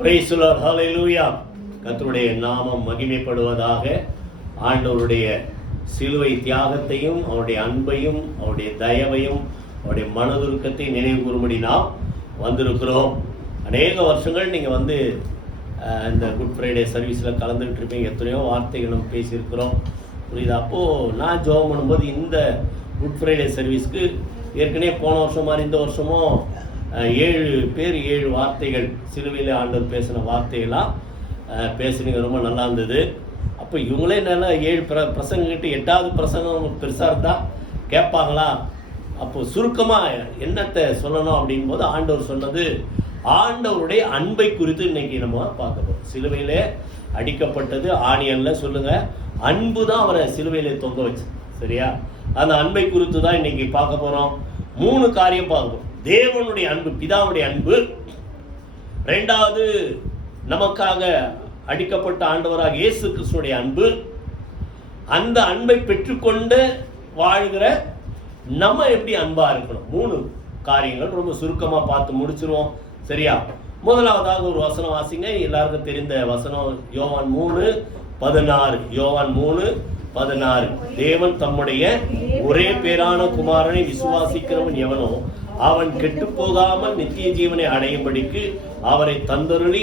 Praise the Lord, ஹல்லேலூயா. கர்த்தருடைய நாமம் மகிமைப்படுவதாக. ஆண்டவருடைய சிலுவை தியாகத்தையும் அவருடைய அன்பையும் அவருடைய தயவையும் அவருடைய மனதுருக்கத்தை நினைவு கூறும்படி நாம் வந்திருக்கிறோம். அநேக வருஷங்கள் நீங்கள் இந்த குட் ஃப்ரைடே சர்வீஸில் கலந்துக்கிட்டு இருப்பீங்க. எத்தனையோ வார்த்தைகள் நம்ம பேசியிருக்கிறோம், புரியுது. அப்போது நான் ஜெபம் பண்ணும்போது இந்த குட் ஃப்ரைடே சர்வீஸ்க்கு ஏற்கனவே போன வருஷம் மாதிரி இந்த வருஷமும் 7 பேர் 7 வார்த்தைகள் சிலுவையில் ஆண்டவர் பேசின வார்த்தையெல்லாம் பேசுனீங்க. ரொம்ப நல்லா இருந்தது. அப்போ இவங்களே நல்லா 7 பிரசங்கிட்டு 8வது பிரசங்கம் பெருசாக இருந்தால் கேட்பாங்களா? அப்போது சுருக்கமாக என்னத்தை சொல்லணும் அப்படின் போது ஆண்டவர் சொன்னது ஆண்டவருடைய அன்பை குறித்து இன்னைக்கு நம்ம பார்க்க போகிறோம். சிலுவையிலே அடிக்கப்பட்டது ஆணியல்ல சொல்லுங்க, அன்பு தான் அவரை சிலுவையிலே தொங்க வச்சு, சரியா? அந்த அன்பை குறித்து தான் இன்னைக்கு பார்க்க போகிறோம். 3 காரியம் பார்க்கணும். தேவனுடைய அன்பு, பிதாவுடைய அன்பு. 2வது நமக்காக அடிக்கப்பட்ட ஆண்டவராக இயேசு கிறிஸ்துடைய அன்பு. அந்த அன்பை பெற்றுக்கொண்டு வாழ்கிற நம்ம எப்படி அன்பா இருக்கணும். 3 காரியங்கள் ரொம்ப சுருக்கமா பார்த்து முடிச்சிருவோம், சரியா? முதலாவதாக ஒரு வசனம் வாசிங்க, எல்லாருக்கும் தெரிந்த வசனம். யோவான் 3:16. யோவான் 3:16. தேவன் தம்முடைய ஒரே பேரான குமாரனை விசுவாசிக்கிறவன் எவனோ அவன் கெட்டு போகாமல் நித்திய ஜீவனை அடையும்படிக்கு அவரை தந்தருளி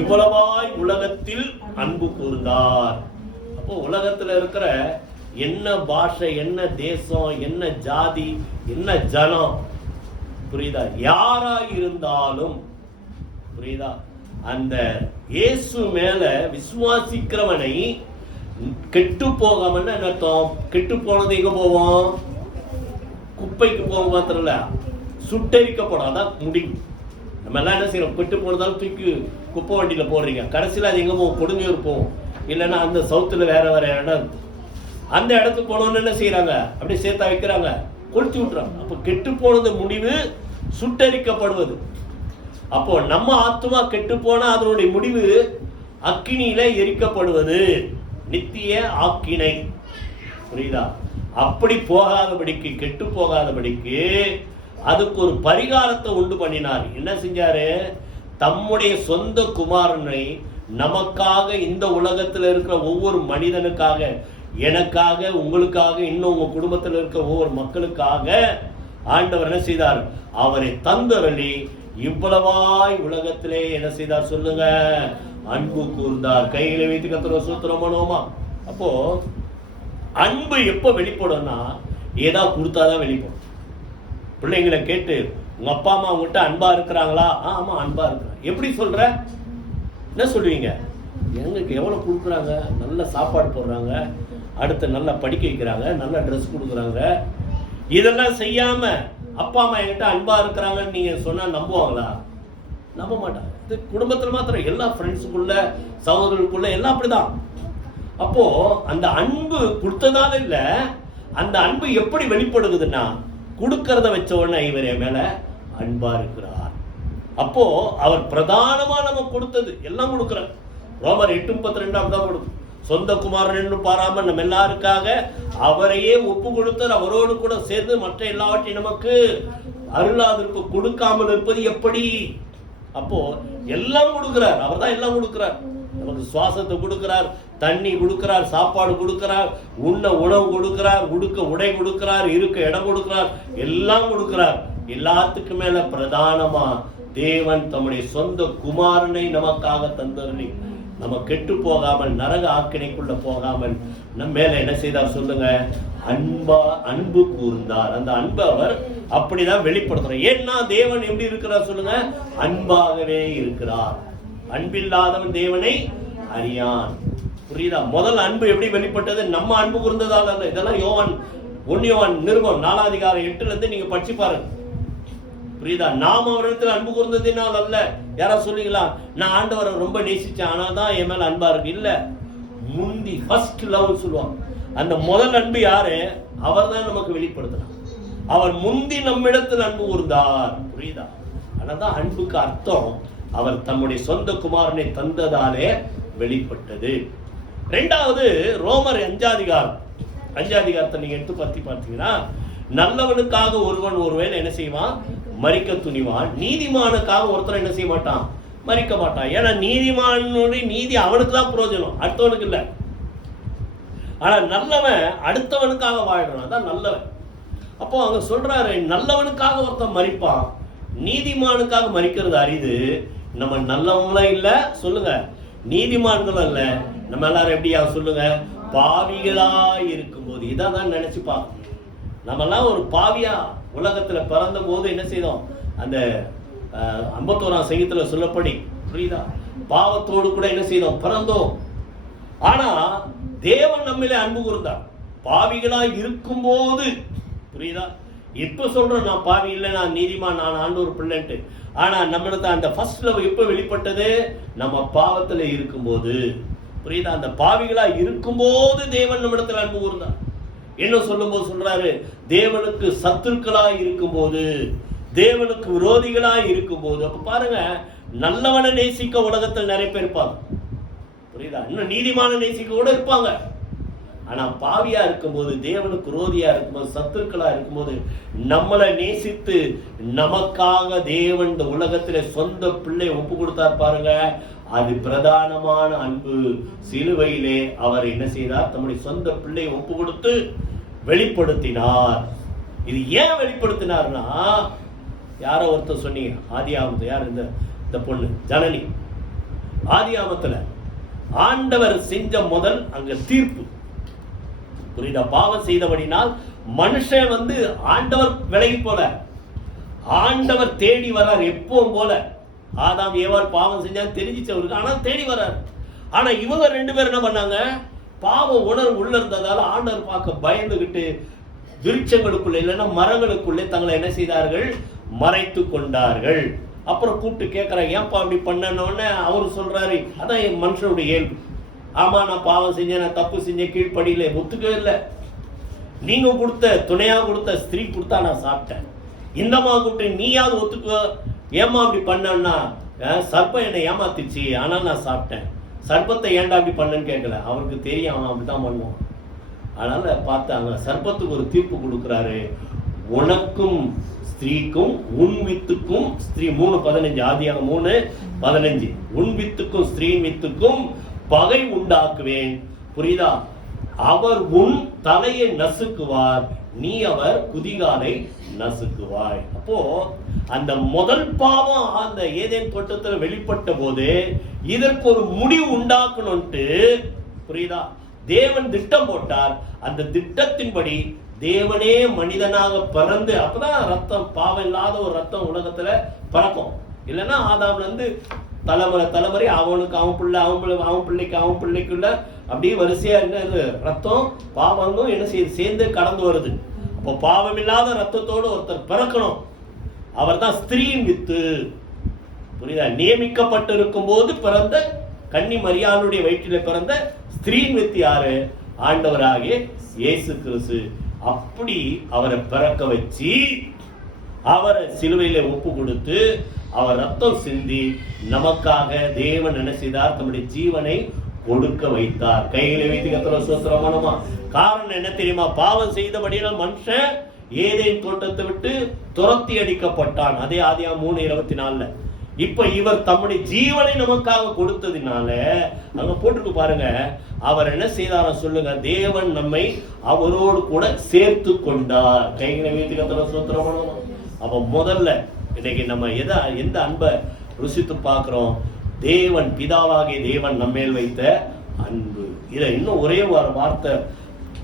இவ்வளவாய் உலகத்தில் அன்பு கூர்ந்தார். அப்போ உலகத்துல இருக்கிற என்ன பாஷை, என்ன தேசம், என்ன ஜாதி, என்ன ஜனம், புரியுதா, யாரா இருந்தாலும், புரியுதா, அந்த இயேசு மேல விசுவாசிக்கிறவனை கெட்டு போகாமன்னு என்ன அர்த்தம்? கெட்டு போனது எங்க போவோம்? குப்பைக்கு போக மாத்திரம் இல்ல, சுட்டரிக்கப்படும். அதான் முடிவு. நம்ம எல்லாம் என்ன செய்யறோம்? கெட்டு போனதாலும் தூக்கி குப்பை வண்டியில போடுறீங்க, கடைசியில் அது எங்க போவோம்? கொடுங்கூர் போவோம், இல்லைன்னா அந்த சவுத்துல வேற வேற இடம் இருக்கும். அந்த இடத்துக்கு போனோன்னு என்ன செய்யறாங்க? அப்படியே சேர்த்தா வைக்கிறாங்க, கொளுத்தி விட்டுறாங்க. அப்போ கெட்டு போனது முடிவு சுட்டரிக்கப்படுவது. அப்போ நம்ம ஆத்துமா கெட்டு போனா அதனுடைய முடிவு அக்கினியில எரிக்கப்படுவது, நித்திய ஆக்கினை, புரியுதா? அப்படி போகாதபடிக்கு, கெட்டு போகாதபடிக்கு அதுக்கு ஒரு பரிகாரத்தை உண்டு பண்ணினார். என்ன செஞ்சாரு? தம்முடைய சொந்த குமாரனை நமக்காக, இந்த உலகத்தில் இருக்கிற ஒவ்வொரு மனிதனுக்காக, எனக்காக, உங்களுக்காக, இன்னும் உங்க குடும்பத்தில் இருக்கிற ஒவ்வொரு மக்களுக்காக ஆண்டவர் என்ன செய்தார்? அவரை தந்தருளி இவ்வளவாய் உலகத்திலே என்ன செய்தார் சொல்லுங்க? அன்பு கூர்ந்தார். கைகளை வைத்து கர்த்தரை ஸ்தோத்திரம் பண்ணுவோமா? அப்போ அன்பு எப்ப வெளிப்படும்னா, ஏதாவது கொடுத்தாதான் வெளிப்படும். பிள்ளைங்களை கேட்டு, உங்க அப்பா அம்மா உங்ககிட்ட அன்பா இருக்கிறாங்களா? ஆமா அன்பா இருக்கிறாங்க. எப்படி சொல்ற? என்ன சொல்லுவீங்க? எங்களுக்கு எவ்வளவு கொடுக்குறாங்க, நல்ல சாப்பாடு போடுறாங்க, அடுத்து நல்லா படிக்க வைக்கிறாங்க, நல்ல ட்ரெஸ் கொடுக்குறாங்க. இதெல்லாம் செய்யாம அப்பா அம்மா என்கிட்ட அன்பா இருக்கிறாங்கன்னு நீங்க சொன்னா நம்புவாங்களா? நம்ப மாட்டாங்க. இது குடும்பத்துல மாத்திரம், எல்லா ஃப்ரெண்ட்ஸுக்குள்ள, சகோதரர்களுக்குள்ள எல்லாம் அப்படிதான். அப்போ அந்த அன்பு கொடுத்ததால இல்ல, அந்த அன்பு எப்படி வெளிப்படுகுதுன்னா, கொடுக்கறத வச்ச உடனே இவர் என் மேல அன்பா இருக்கிறார். அப்போ அவர் பிரதானமா நம்ம கொடுத்தது எல்லாம் கொடுக்கிறார். ரோமர் 8:32 தான் கொடுக்கும். சொந்த குமாரன் என்று பாராம நம்ம எல்லாருக்காக அவரையே ஒப்பு கொடுத்தார். அவரோடு கூட சேர்ந்து மற்ற எல்லாவற்றையும் நமக்கு அருளாதற்கு கொடுக்காமல் இருப்பது எப்படி? அப்போ எல்லாம் கொடுக்கிறார். அவர் தான் எல்லாம் கொடுக்கிறார். நமக்கு சுவாசத்தை கொடுக்கிறார், தண்ணி கொடுக்கிறார், சாப்பாடு கொடுக்கிறார், உண்ண உணவு கொடுக்கிறார், உடுக்க உடை கொடுக்கிறார், இருக்க இடம் கொடுக்கிறார், எல்லாம் கொடுக்கிறார். எல்லாத்துக்கு மேல பிரதானமா தேவன் தம்முடைய சொந்த குமாரனை நமக்காக தந்தருளி நம்ம கெட்டு போகாமல், நரக ஆக்கினைக்குள்ள போகாமல் நம்ம மேல என்ன செய்தார் சொல்லுங்க? அன்பு கூர்ந்தார். அந்த அன்பு அவர் அப்படிதான் வெளிப்படுத்துறார். ஏன்னா தேவன் எப்படி இருக்கிறார் சொல்லுங்க? அன்பாகவே இருக்கிறார். அன்பில்லாதவன் தேவனை அறியான். புரியுதா? முதல் அன்பு எப்படி வெளிப்பட்டது? நம்ம அன்பு கூர்ந்ததால் அல்ல. இதெல்லாம் யோவான் 1 யோவான் நிருபம் 4:8 நீங்க படிச்சு பாருங்க, புரியுதா? நாம் அவரிடத்தில் அன்பு கூர்ந்ததினால் அல்ல. யாரா சொல்லுங்களா? நான் ஆண்டவரை ரொம்ப நேசிச்சேன், ஆனால் தான் என் மேல அன்பா இருக்கு. இல்ல, முந்தி ஃபர்ஸ்ட் லவ் சொல்லுவாங்க. அந்த முதல் அன்பு யாரு? அவர் தான் நமக்கு வெளிப்படுத்தினார். அவர் முந்தி நம்மிடத்தில் அன்பு கூர்ந்தார், புரியுதா? ஆனாதான் அன்புக்கு அர்த்தம் அவர் தம்முடைய சொந்த குமாரனை தந்ததாலே வெளிப்பட்டது. 2வது ரோமர் 5:5 நீங்க எடுத்து பார்த்தீங்கன்னா, நல்லவனுக்காக ஒருவன் ஒருவேளை என்ன செய்வான்? மரிக்க துணிவான், நீதிமானுக்காக ஒருத்தர் என்ன செய்ய மாட்டான்? மறிக்க மாட்டான். ஏன்னா நீதிமானுடைய நீதி அவனுக்கு தான் பிரயோஜனம், அடுத்தவனுக்கு இல்லை. ஆனா நல்லவன் அடுத்தவனுக்காக வாழ்றான், அதான் நல்லவன். அப்போ அங்க சொல்றாரு, நல்லவனுக்காக ஒருத்தன் மறிப்பான், நீதிமானுக்காக மறிக்கிறது அரிது. நம்ம நல்லவங்களும் இல்ல சொல்லுங்க, நீதிமான்களும் இல்ல. நம்ம எல்லாரும் எப்படியா சொல்லுங்க, பாவிகளா இருக்கும்போது. இதான் தான் நினைச்சு பார்க்கணும். நம்ம எல்லாம் ஒரு பாவியா உலகத்துல பிறந்த போது என்ன செய்தோம், அந்த 51ஆம் சங்கீதத்துல சொல்லப்படி, புரியுதா, பாவத்தோடு கூட என்ன செய்தோம், பிறந்தோம். ஆனா தேவன் நம்மளே அன்பு கூர்ந்தார் பாவிகளா இருக்கும்போது, புரியுதா. இப்ப சொல்றோம் நான் பாவி இல்லை, நான் நீதிமான், நான் ஆண்டவர் பிள்ளைன்ட்டு. ஆனா நம்மளுக்கு அந்த ஃபர்ஸ்ட் லவ் எப்ப வெளிப்பட்டது, நம்ம பாவத்துல இருக்கும்போது, புரியுதா. அந்த பாவிகளா இருக்கும்போது தேவன் நம்மிடத்துல அன்பு கூர்ந்தார். என்ன சொல்லும் போது சொல்றாரு, தேவனுக்கு சத்துருக்களா இருக்கும்போது, தேவனுக்கு விரோதிகளா இருக்கும்போது. அப்ப பாருங்க, நல்லவனை நேசிக்க உலகத்தில் நிறைய பேர் இருப்பாங்க, புரியுதா. இன்னும் நீதிமான நேசிக்க கூட இருப்பாங்க. ஆனா பாவியா இருக்கும்போது, தேவனுக்கு விரோதியா இருக்கும்போது, சத்துருக்களா இருக்கும்போது, நம்மளை நேசித்து நமக்காக தேவன் இந்த உலகத்திலே சொந்த பிள்ளை ஒப்பு கொடுத்தார் பாருங்க. அது பிரதானமான அன்பு. சிலுவையிலே அவர் என்ன செய்தார், தம்முடைய சொந்த பிள்ளையை ஒப்பு கொடுத்து வெளிப்படுத்தினார். இது ஏன் வெளிப்படுத்தினார்னா, யாரோ ஒருத்தர் சொன்னீங்க, ஆதியாகமத்துல யார், இந்த பொண்ணு ஜனனி. ஆதியாகமத்துல ஆண்டவர் செஞ்ச முதல் அங்க தீர்ப்பு, புரியுதா. பாவம் செய்தபடினால் மனுஷன் ஆண்டவர் விலகி போல, ஆண்டவர் தேடி வர்றார் எப்பவும் போல. ஆதாம் ஏவாள் பாவம் செஞ்சாலும் தெரிஞ்சிச்சு அவருக்கு, ஆனா தேடி வர்றார். ஆனா இவங்க 2 பேரும் என்ன பண்ணாங்க, பாவ உணர்வு உள்ள இருந்ததால ஆண்டவர் பார்க்க பயந்துகிட்டு விருட்சங்களுக்குள்ளே இல்லைன்னா மரங்களுக்குள்ளே தங்களை என்ன செய்தார்கள், மறைத்து கொண்டார்கள். அப்புறம் கூப்பிட்டு கேட்கிறாங்க, ஏன்பா அப்படி பண்ணனோன்னு அவரு சொல்றாரு, அதான் என் மனுஷனுடைய இயல்பு. ஆமா, நான் பாவம் செஞ்சேன், நான் தப்பு செஞ்சேன், கீழ்ப்படியில ஒத்துக்கவே இல்லை. நீங்க கொடுத்த துணையா கொடுத்த ஸ்திரீ கொடுத்தா நான் சாப்பிட்டேன், இந்தமா கூப்பிட்டு நீயாவது ஒத்துக்க, ஏமா அப்படி பண்ணா, சர்ப்பம் என்னை ஏமாத்திச்சு ஆனால் நான் சாப்பிட்டேன், சர்ப்பத்தை ஏன்டா அப்படி பண்ணன்னு கேட்கல. அவருக்கு தெரியும் அவன் அப்படிதான் பண்ணுவான். அதனால பார்த்தாங்க, சர்ப்பத்துக்கு ஒரு தீர்ப்பு கொடுக்குறாரு, உனக்கும் ஸ்திரீக்கும் உன் வித்துக்கும், ஸ்திரீ 3:15, ஆதியாகமம் 3:15, உன் வித்துக்கும் ஸ்திரீயின் வித்துக்கும் பகை உண்டாக்குவேன், புரியுதா. அவர் உன் தலையை நசுக்குவார், நீ அவர் குதிகாலை நசுக்குவாய். அப்போ அந்த முதல் பாவம் அந்த ஏதேன் தோட்டத்தில் வெளிப்பட்ட போது இதற்கு ஒரு முடிவு உண்டாக்கணும்ட்டு, புரியுதா, தேவன் திட்டம் போட்டார். அந்த திட்டத்தின்படி தேவனே மனிதனாக பிறந்து, அப்பதான் ரத்தம், பாவம் இல்லாத ஒரு ரத்தம் உலகத்துல பிறக்கும். இல்லைன்னா ஆதாம்ல இருந்து தலைமுறை அவனுக்கு அவன் பிள்ளை, அவன் பிள்ளைக்கு அவன் பிள்ளைக்குள்ள அப்படியே வரிசையா என்ன ரத்தம் பாவங்களும் என்ன செய்யுது, சேர்ந்து கடந்து வருது. அப்போ பாவம் இல்லாத ரத்தத்தோடு ஒருத்தர் பிறக்கணும், அவர் தான் ஸ்திரீயின் வித்து, புரியுதா. நியமிக்கப்பட்டிருக்கும் போது பிறந்த கன்னி மரியாளுடைய வயிற்றில பிறந்த ஸ்திரீயின் வித்து யாரு, ஆண்டவராகிய இயேசு கிறிஸ்து. அப்படி அவரை பிறக்க வச்சு அவரை சிலுவையில ஒப்பு கொடுத்து அவர் ரத்தம் சிந்தி நமக்காக தேவன் என்ன செய்தார், தம்முடைய ஜீவனை கொடுக்க வைத்தார். கைகளை வைத்து கர்த்தரை ஸ்தோத்திரமா. காரணம் என்ன தெரியுமா, பாவம் செய்தபடியால் மனுஷன் ஏதேன் தோட்டத்தை விட்டு துரத்தி அடிக்கப்பட்டான். அதே ஆதியாகமம் 3:24. இப்ப இவர் தம்முடைய ஜீவனை நமக்காக கொடுத்ததினால அங்க போட்டுருக்கு பாருங்க, அவர் என்ன செய்தார சொல்லுங்க, தேவன் நம்மை அவரோடு கூட சேர்த்து கொண்டார். கைகளை வைத்து கர்த்தரை ஸ்தோத்திரமா. அப்ப முதல்ல இன்னைக்கு நம்ம எந்த அன்பை ருசித்து பார்க்கிறோம், தேவன் பிதாவாகிய தேவன் நம்மேல் வைத்த அன்பு. இதை இன்னும் ஒரே ஒரு வார்த்தை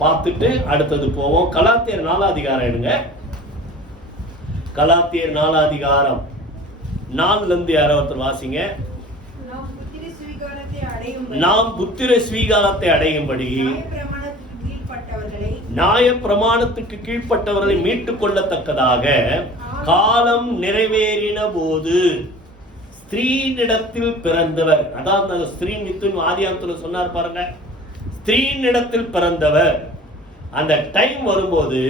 பார்த்துட்டு அடுத்தது போவோம். கலாத்தியர் 4 அதிகாரம் எடுங்க. கலாத்தியர் 4 அதிகாரம் 4 யாராவது வாசிங்க. நாம் புத்திர ஸ்வீகாரத்தை அடையும்படி நியாய பிரமாணத்துக்கு கீழ்ப்பட்டவர்களை மீட்டுக் கொள்ளத்தக்கதாக காலம் நிறைவேறின போது ஸ்திரீனிடத்தில் பிறந்தவர், அதாவது ஸ்திரீன் வித்து ஆதியாகமத்துல சொன்னார் பாருங்க, ஸ்திரீனிடத்தில் பிறந்தவர். அந்த டைம் வரும்போது,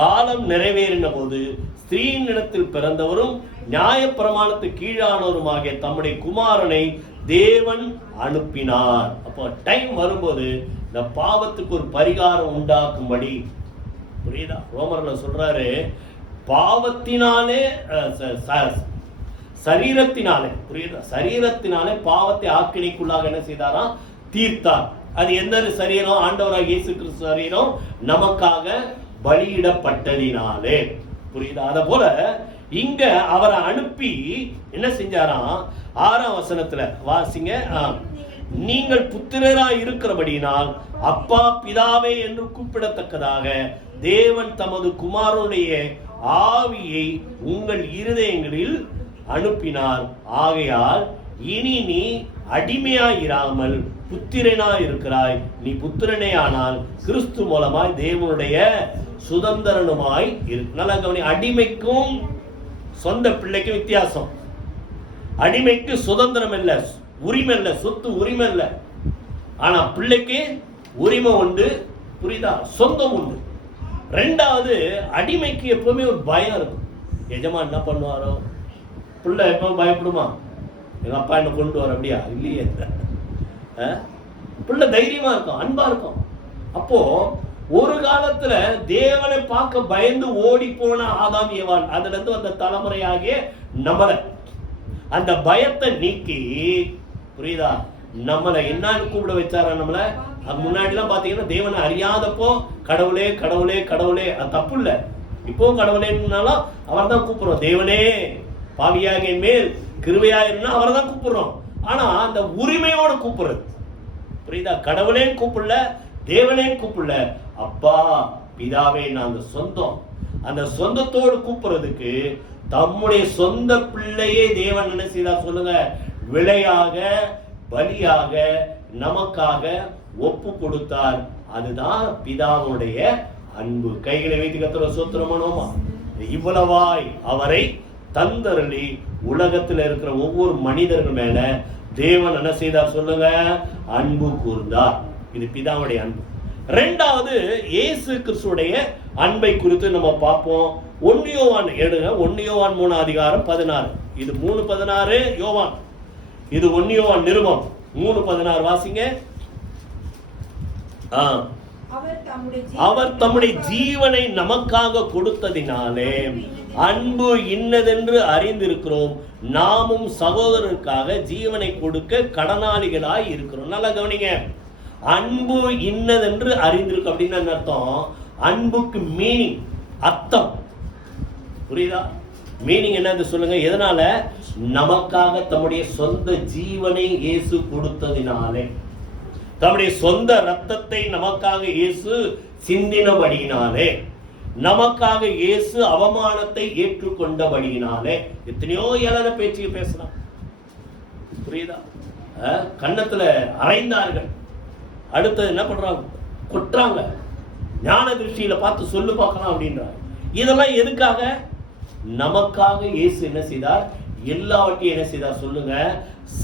காலம் நிறைவேறின போது ஸ்திரீனிடத்தில் பிறந்தவரும் நியாய பிரமாணத்துக்கு கீழானவருமாகிய தம்முடைய குமாரனை தேவன் அனுப்பினார். அப்போ டைம் வரும்போது இந்த பாவத்துக்கு ஒரு பரிகாரம் உண்டாக்கும்படி, புரியுதா. ரோமர்ல சொல்றாரு, பாவத்தினாலே சரீரத்தினாலே, புரியுதா, சரீரத்தினாலே பாவத்தை ஆக்கினைக்குள்ளாக என்ன செய்தாராம், தீர்த்தார். அது எந்த சரீரம்? ஆண்டவராக இயேசு கிறிஸ்து சரீரம் நமக்காக பலியிடப்பட்டதினாலே, புரியுதா. அத போல இங்க அவரை அனுப்பி என்ன செஞ்சாராம், 6ஆம் வசனத்துல வாசிங்க. நீங்கள் புத்திரராய் இருக்கிறபடியினால் அப்பா பிதாவே என்று கூப்பிடத்தக்கதாக தேவன் தமது குமாரனுடைய ஆவியை உங்கள் இருதயங்களில் அனுப்பினார். ஆகையால் இனி நீ அடிமையாயிராமல் புத்திரனாய் இருக்கிறாய். நீ புத்திரனே ஆனால் கிறிஸ்து மூலமாய் தேவனுடைய சுதந்திரனுமாய் இருக்கு. நல்லா கவனி. அடிமைக்கும் சொந்த பிள்ளைக்கும் வித்தியாசம். அடிமைக்கு சுதந்திரம் இல்லை, உரிமை இல்லை, சொத்து உரிமை இல்லை. ஆனா பிள்ளைக்கு உரிமை உண்டு, புரியுதா, சொந்தம் உண்டு. ரெண்டாவது, அடிமைக்கு எப்பவுமே ஒரு பயம் இருக்கும். எஜமா என்ன பண்ணுவாரோ, பிள்ளை எப்பவும் பயப்படுமா, எங்க அப்பா என்ன கொண்டு வர, அப்படியா? இல்லையே. பிள்ளை தைரியமா இருக்கும், அன்பா இருக்கும். அப்போ ஒரு காலத்துல தேவனை பார்க்க பயந்து ஓடி போன ஆதாம் ஏவாள், அதுல இருந்து அந்த தலைமுறையாகிய நம்மளை அந்த பயத்தை நீக்கி, புரியுதா, நம்மளை என்னன்னு கூப்பிட வச்சாரா? நம்மளை முன்னாடி எல்லாம் பாத்தீங்கன்னா தேவனை அறியாதப்போ கடவுளே கடவுளே கடவுளே, அது தப்பு இல்லை. இப்போ கடவுளேன்னாலும் அவர் தான் கூப்பிடுறோம். தேவனே பாவியாக மேல் கிருபையாயிருந்தா அவரை தான் கூப்பிடுறோம். ஆனா அந்த உரிமையோட கூப்பிடுறது, புரியுதா, கடவுளே கூப்பிடல, தேவனே கூப்பிடல, அப்பா பிதாவே. நான் அந்த சொந்தம், அந்த சொந்தத்தோடு கூப்பிடுறதுக்கு தம்முடைய சொந்த பிள்ளையே தேவன் என்ன செய்தார் சொல்லுங்க, விலையாக பலியாக நமக்காக ஒப்பு கொடுத்தார். அதுதான் பிதாவுடைய அன்பு. கைகளை வைத்து கர்த்தரை ஸ்தோத்திரம் பண்ணுவோமா. இவ்வளவாய் அவரை தந்தருளி உலகத்தில் இருக்கிற ஒவ்வொரு மனிதர்கள் மேல தேவன் என்ன செய்தார் சொல்லுங்க, அன்பு கூர்ந்தார். இது பிதாவுடைய அன்பு. ரெண்டாவது, இயேசு கிறிஸ்துடைய அன்பை குறித்து நம்ம பார்ப்போம். 1 யோவான் எடுங்க. 1 யோவான் 3:16. இது 3:16 யோவான், இது 1 யோவான் நிருபம் 3:16 வாசிங்க. அவர் தம்முடைய ஜீவனை நமக்காக கொடுத்ததினாலே அன்பு இன்னதென்று அறிந்திருக்கிறோம். நாமும் சகோதரருக்காக ஜீவனை கொடுக்க கடனாளிகளாய் இருக்கிறோம். நல்லா கவனிங்க. அன்பு இன்னதென்று அறிந்திருக்கும் அப்படின்னு அர்த்தம். அன்புக்கு மீனிங், அர்த்தம் புரியுதா? மீனிங் என்னன்னு சொல்லுங்க. எதனால? நமக்காக தம்முடைய சொந்த ஜீவனை இயேசு கொடுத்ததினாலே, தம்முடைய சொந்த ரத்தத்தை நமக்காக இயேசு சிந்தினபடியினாலே, நமக்காக இயேசு அவமானத்தை ஏற்றுக்கொண்டபடியினாலே. எத்தனையோ ஏளன பேச்சு பேசலாம், புரியுதா? கன்னத்துல அறைந்தார்கள். அடுத்தது என்ன பண்றாங்க? கொட்டுறாங்க. ஞான திருஷ்டியில பார்த்து சொல்லு பார்க்கலாம் அப்படின்றாங்க. இதெல்லாம் எதுக்காக? நமக்காக இயேசு என்ன செய்தார்? எல்லாவற்றையும் என்ன செய்தார் சொல்லுங்க,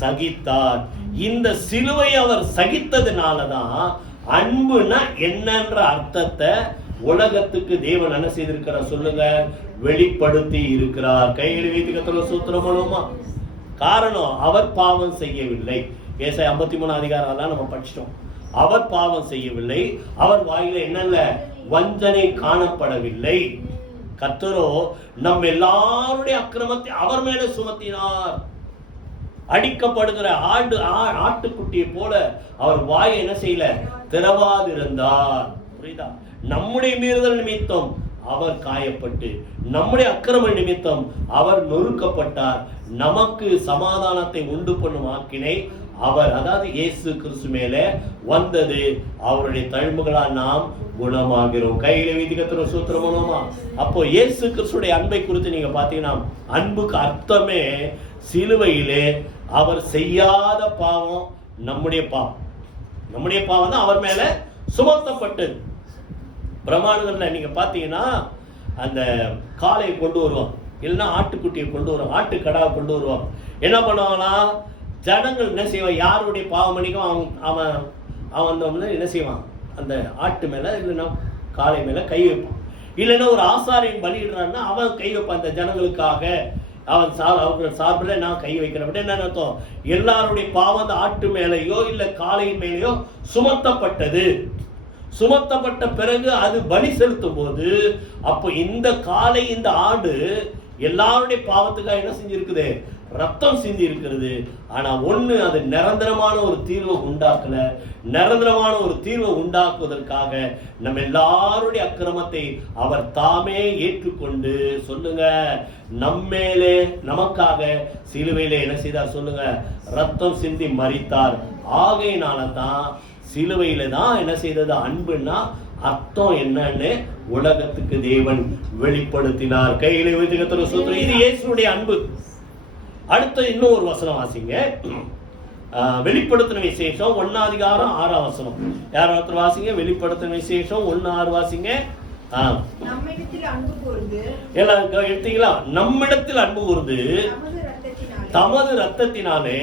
சகித்தார். இந்த சிலுவை அவர் சகித்ததுனாலதான் அன்புனா என்னன்ற அர்த்தத்தை உலகத்துக்கு தேவன் என்ன செய்திருக்கிறார் சொல்லுங்க, வெளிப்படுத்தி இருக்கிறார். கைகளை வைத்து கர்த்தரை ஸ்தோத்திரம் பண்ணுவோமா. காரணம், அவர் பாவம் செய்யவில்லை. ஏசாயா 53 நம்ம படிச்சிட்டோம். அவர் பாவம் செய்யவில்லை, அவர் வாயில என்னல்ல வஞ்சனை காணப்படவில்லை. கர்த்தரோ நம் எல்லாருடைய அக்கிரமத்தை அவர் மேல சுமத்தினார். அடிக்கப்படுகிற ஆட்டுக்குட்டியை போல அவர் வாயை என்ன செய்யல, திறவாதிருந்தார். புரியுதா? நம்முடைய மீறுதல் நிமித்தம் அவர் காயப்பட்டு, நம்முடைய அக்கிரம நிமித்தம் அவர் நொறுக்கப்பட்டார். நமக்கு சமாதானத்தை உண்டு பண்ணும் ஆக்கினை அவர், அதாவது இயேசு கிறிஸ்து மேலே வந்தது. அவருடைய தழும்புகளால் நாம் குணமாகிறோம். கையில வைத்து கர்த்தரை ஸ்தோத்திரம் பண்ணுவோமா. அப்போ இயேசு கிறிஸ்துடைய அன்பை குறித்து நீங்க பாத்தீங்கன்னா, அன்புக்கு அர்த்தமே சிலுவையிலே அவர் செய்யாத பாவம் நம்முடைய பாவம், நம்முடைய பாவம் தான் அவர் மேல சுமத்தப்பட்டது. பிரமாணங்கள்ல நீங்க பாத்தீங்கன்னா அந்த காளையை கொண்டு வருவாங்க, இல்லைன்னா ஆட்டுக்குட்டியை கொண்டு வருவாங்க, ஆட்டுக்கடாவை கொண்டு வருவாங்க. என்ன பண்ணுவாங்கன்னா, ஜனங்கள் என்ன செய்வான், யாருடைய பாவம் பண்ணிக்கும் அவன் அவன் என்ன செய்வான், அந்த ஆட்டு மேல இல்லைன்னா காளை மேல கை வைப்பான். இல்லைன்னா ஒரு ஆசாரியன் பலியிடுறான்னா அவன் கை வைப்பான். அந்த ஜனங்களுக்காக அவன் அவங்க சார்பில் நான் கை வைக்கிறேன். என்ன அர்த்தம்? எல்லாருடைய பாவம் அந்த ஆட்டு மேலேயோ இல்ல காளையின் மேலேயோ சுமத்தப்பட்டது. சுமத்தப்பட்ட பிறகு அது பலி செலுத்தும் போது, அப்போ இந்த காளை இந்த ஆடு எல்லாருடைய பாவத்துக்காக என்ன செஞ்சிருக்குது, ரத்தம் சிந்தி இருக்கிறது. ஆனா ஒண்ணு, அது நிரந்தரமான ஒரு தீர்வை உண்டாக்கல. நிரந்தரமான ஒரு தீர்வை உண்டாக்குவதற்காக நம்ம எல்லாருடைய அக்கிரமத்தை அவர் தாமே ஏற்றுக்கொண்டு, சொல்லுங்க, நம்மேலே நமக்காக சிலுவையில என்ன செய்தார் சொல்லுங்க, ரத்தம் சிந்தி மரித்தார். ஆகையினால தான் சிலுவையில தான் என்ன செய்தது, அன்புன்னா அர்த்தம் என்னன்னு உலகத்துக்கு தேவன் வெளிப்படுத்தினார். கையில வைத்துக்கிற சூத்திரம், இது இயேசுடைய அன்பு. அடுத்த இன்னும் ஒரு வசனம் வாசிங்க. வெளிப்படுத்தின விசேஷம் 1:6 யாராவது வாசிங்க. வெளிப்படுத்தின விசேஷம் 1:6 வாசிங்க. நம்மிடத்தில் அன்பு கூர்ந்து, எல்லாம் எடுத்தீங்களா? நம்மிடத்தில் அன்பு கூர்ந்து தமது ரத்தத்தினாலே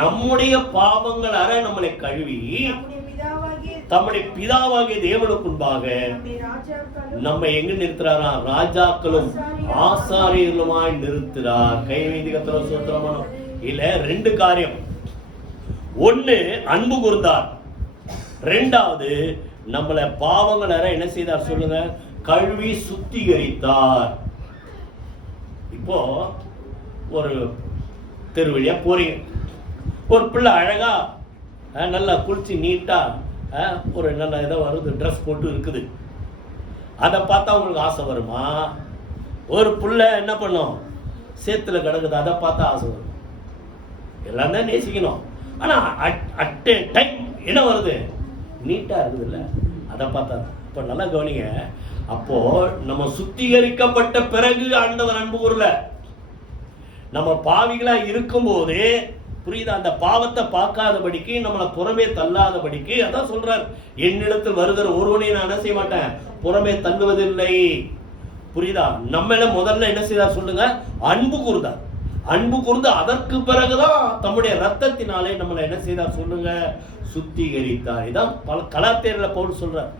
நம்முடைய பாவங்கள் அற நம்மளை கழுவி தம்முடைய பிதாவாகிய தேவனுக்குன்பாக நம்ம எங்க நிறுத்துறாரா? ராஜாக்களும் ஆசாரியர்களுமாய் நிறுத்துறார். கை வைத்து கர்த்தரை ஸ்தோத்திரம். இல்ல, 2 காரியம். ஒண்ணு, அன்பு கூர்ந்தார். 2வது, நம்மள பாவங்கள் அற என்ன செய்தார் சொல்லுங்க, கழுவி சுத்திகரித்தார். இப்போ ஒரு தெரு வழியா போறீங்க, ஒரு பிள்ளை அழகா நல்லா குளிச்சு நீட்டா ஒரு நல்ல இதை வருது, ட்ரெஸ் போட்டு இருக்குது. அதை பார்த்தா உங்களுக்கு ஆசை வருமா? ஒரு புள்ள என்ன பண்ணும், சேத்துல கிடக்குது, அதை பார்த்தா ஆசை வரும். எல்லாம் தான் நேசிக்கணும். ஆனா அட் எ டைம் என்ன வருது, நீட்டா இருக்குது இல்ல, அதை பார்த்தா. இப்ப நல்லா கவனிங்க. அப்போ நம்ம சுத்திகரிக்கப்பட்ட பிறகு ஆண்டவர் அன்பு கூறல. நம்ம பாவிகளா இருக்கும் போதே, புரியுதா, அந்த பாவத்தை பார்க்காதபடிக்கு, நம்மளை புறமே தள்ளாதபடிக்கு, அதான் சொல்றார், என்னிடத்தில் வருகிற ஒருவனை நான் என்ன செய்ய மாட்டேன், புறமே தள்ளுவதில்லை. புரியுதா? நம்மள முதல்ல என்ன செய்தார் சொல்லுங்க, அன்பு கூர்ந்தார். அன்பு கூர்ந்து அதற்கு பிறகுதான் தம்முடைய ரத்தத்தினாலே நம்மளை என்ன செய்தார் சொல்லுங்க, சுத்திகரித்தார். இதான் பல கலாத்தியர்ல பவுல் சொல்றார்,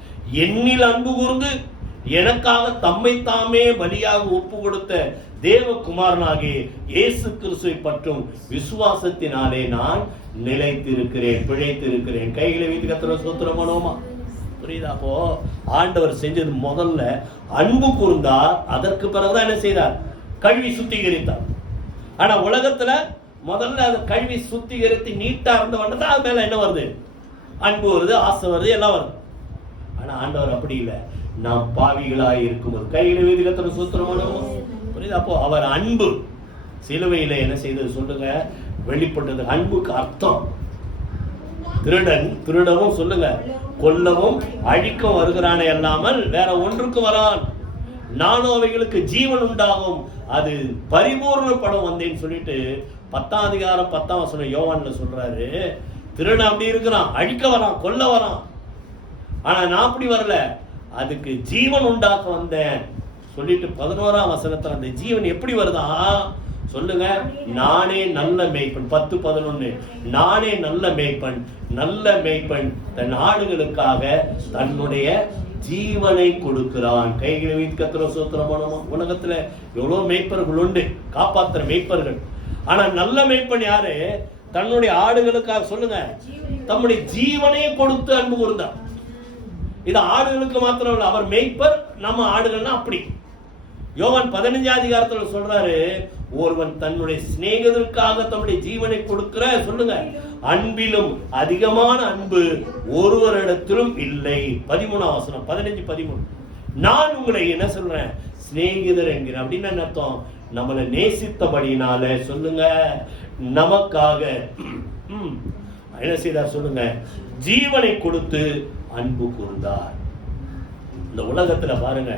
என்னில் அன்பு கூர்ந்து எனக்காக தம்மை தாமே பலியாக ஒப்பு கொடுத்த தேவகுமாரனாகிய இயேசு கிறிஸ்துவை பற்றும் விசுவாசத்தினாலே நான் நிலைத்திருக்கிறேன், பிழைத்திருக்கிறேன். கைகளை வைத்து கர்த்தரை ஸ்தோத்திரம் பண்ணுவோமா? புரியுதா? அப்போ ஆண்டவர் செஞ்சது முதல்ல அன்பு கூர்ந்தார், அதற்கு பிறகுதான் என்ன செய்தார், கழுவி சுத்திகரித்தார். ஆனா உலகத்துல முதல்ல அதை கழுவி சுத்திகரித்து நீட்டா இருந்தவன் தான் அது மேல என்ன வருது, அன்பு வருது, ஆசை வருது, எல்லாம் வருது. ஆனா ஆண்டவர் அப்படி இல்லை. நாம் பாவிகளாய் இருக்கும்போது கையில வைத்து கர்த்தரை ஸ்தோத்திரம் பண்ணுவோம். புரியுது? அப்போ அவர் அன்பு சிலுவையில என்ன செய்தது சொல்லுங்க, வெளிப்பட்டது. அன்புக்கு அர்த்தம், திருடன் திருடவும் சொல்லுங்க, கொல்லவும் அழிக்கும் வருகிறானே அல்லாமல் வேற ஒன்றுக்கு வரான். நானும் அவைகளுக்கு ஜீவன் உண்டாகும், அது பரிபூர்ணப்படம் வந்தேன்னு சொல்லிட்டு 10ஆம் அதிகாரம் 10ஆம் வசனம் யோவான்ல சொல்றாரு. திருடன் அப்படி இருக்கிறான், அழிக்க வரான், கொல்ல வரான். ஆனா நான் அப்படி வரல, அதுக்கு ஜீவன் உண்டாக்க வந்தேன் சொல்லிட்டு 11ஆம் வசனத்துல அந்த ஜீவன் எப்படி வருதா சொல்லுங்க, நானே நல்ல மேய்ப்பன். 10:11 நானே நல்ல மேய்ப்பன், நல்ல மேய்ப்பன் தன் ஆடுகளுக்காக தன்னுடைய ஜீவனை கொடுக்கிறான். கைகளை வைத்து கர்த்தரை ஸ்தோத்திரம் பண்ணுவோம். உலகத்துல எவ்வளவு மேய்ப்பர்கள் உண்டு, காப்பாத்துற மேய்ப்பர்கள். ஆனா நல்ல மேய்ப்பன் யாரு, தன்னுடைய ஆடுகளுக்காக சொல்லுங்க தம்முடைய ஜீவனையே கொடுத்து அன்பு கூர்ந்தார். இது ஆடுகளுக்கு மாத்திரம் இல்லை, அவர் மேய்ப்பர், நம்ம ஆடுகள்னா அப்படி. யோவான் 15ஆம் அதிகாரத்துல சொல்றாரு, ஒருவன் தன்னுடைய சிநேகிதருக்காக தன்னுடைய ஜீவனை கொடுக்கிற சொல்லுங்க, அன்பிலும் அதிகமான அன்பு ஒருவரிடத்திலும் இல்லை. 13ஆம் வசனம் 15:13 நான் உங்களை என்ன சொல்றேன், சிநேகிதர் என்கிறேன். அப்படின்னு என்ன அர்த்தம், நம்மளை நேசித்தபடினால சொல்லுங்க, நமக்காக என்ன செய்தார் சொல்லுங்க, ஜீவனை கொடுத்து அன்பு கூர்ந்தார். இந்த உலகத்துல பாருங்க,